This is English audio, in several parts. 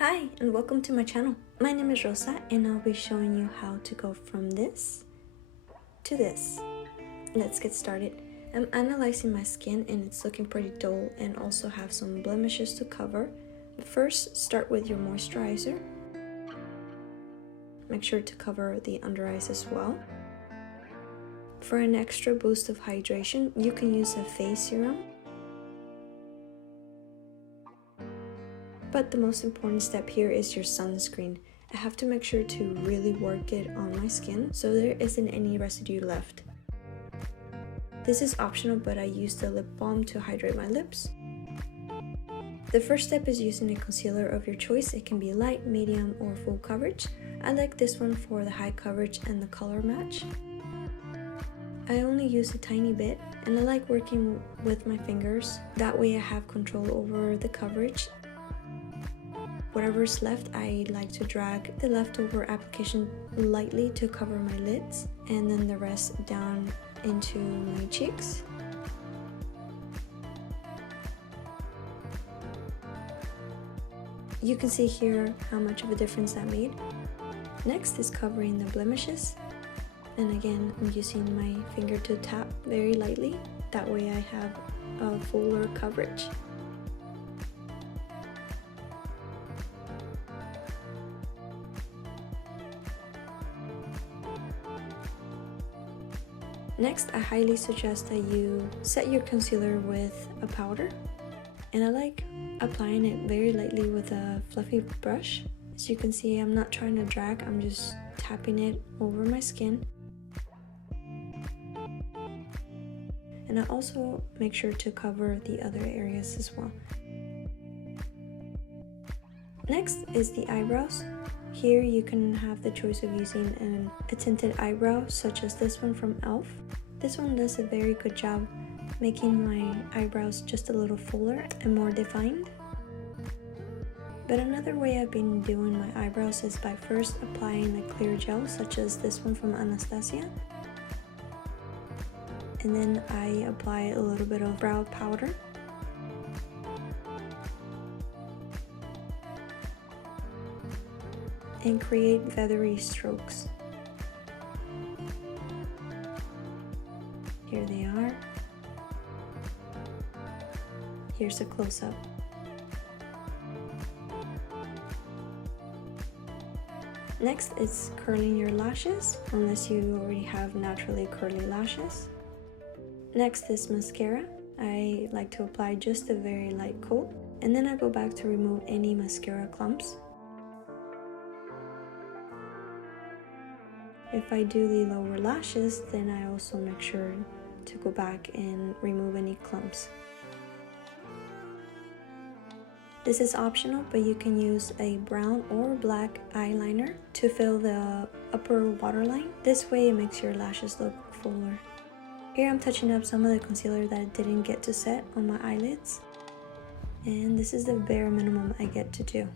Hi and welcome to my channel. My name is Rosa and I'll be showing you how to go from this to this. Let's get started. I'm analyzing my skin and it's looking pretty dull and also have some blemishes to cover. But first, start with your moisturizer. Make sure to cover the under eyes as well. For an extra boost of hydration, you can use a face serum. But the most important step here is your sunscreen. I have to make sure to really work it on my skin so there isn't any residue left. This is optional, but I use the lip balm to hydrate my lips. The first step is using a concealer of your choice. It can be light, medium, or full coverage. I like this one for the high coverage and the color match. I only use a tiny bit and I like working with my fingers. That way I have control over the coverage. Whatever's left, I like to drag the leftover application lightly to cover my lids and then the rest down into my cheeks. You can see here how much of a difference that made. Next is covering the blemishes. And again, I'm using my finger to tap very lightly. That way I have a fuller coverage. Next, I highly suggest that you set your concealer with a powder. And I like applying it very lightly with a fluffy brush. As you can see, I'm not trying to drag, I'm just tapping it over my skin. And I also make sure to cover the other areas as well. Next is the eyebrows. Here you can have the choice of using a tinted eyebrow such as this one from e.l.f. This one does a very good job making my eyebrows just a little fuller and more defined. But another way I've been doing my eyebrows is by first applying a clear gel such as this one from Anastasia. And then I apply a little bit of brow powder. And create feathery strokes. Here they are. Here's a close-up. Next is curling your lashes, unless you already have naturally curly lashes. Next is mascara. I like to apply just a very light coat, and then I go back to remove any mascara clumps. If I do the lower lashes, then I also make sure to go back and remove any clumps. This is optional, but you can use a brown or black eyeliner to fill the upper waterline. This way it makes your lashes look fuller. Here I'm touching up some of the concealer that didn't get to set on my eyelids. And this is the bare minimum I get to do.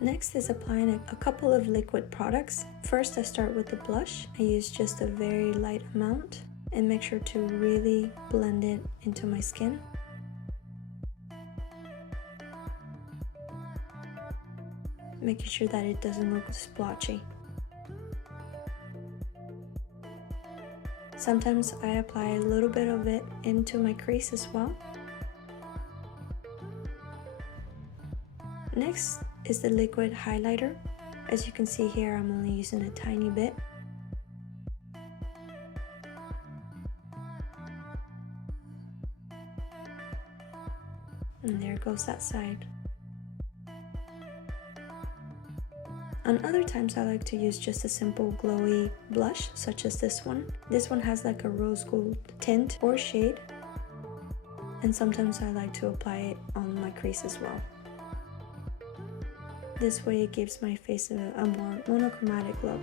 Next is applying a couple of liquid products. First I start with the blush. I use just a very light amount and make sure to really blend it into my skin. Making sure that it doesn't look splotchy. Sometimes I apply a little bit of it into my crease as well. Next is the liquid highlighter. As you can see here, I'm only using a tiny bit. And there goes that side. On other times I like to use just a simple glowy blush such as this one. This one has like a rose gold tint or shade. And sometimes I like to apply it on my crease as well. This way it gives my face a more monochromatic look.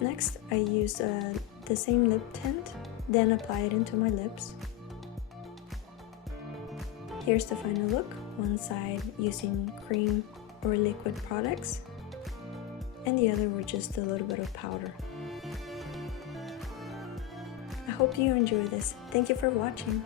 Next, I use the same lip tint, then apply it into my lips. Here's the final look, one side using cream or liquid products, and the other with just a little bit of powder. I hope you enjoy this. Thank you for watching.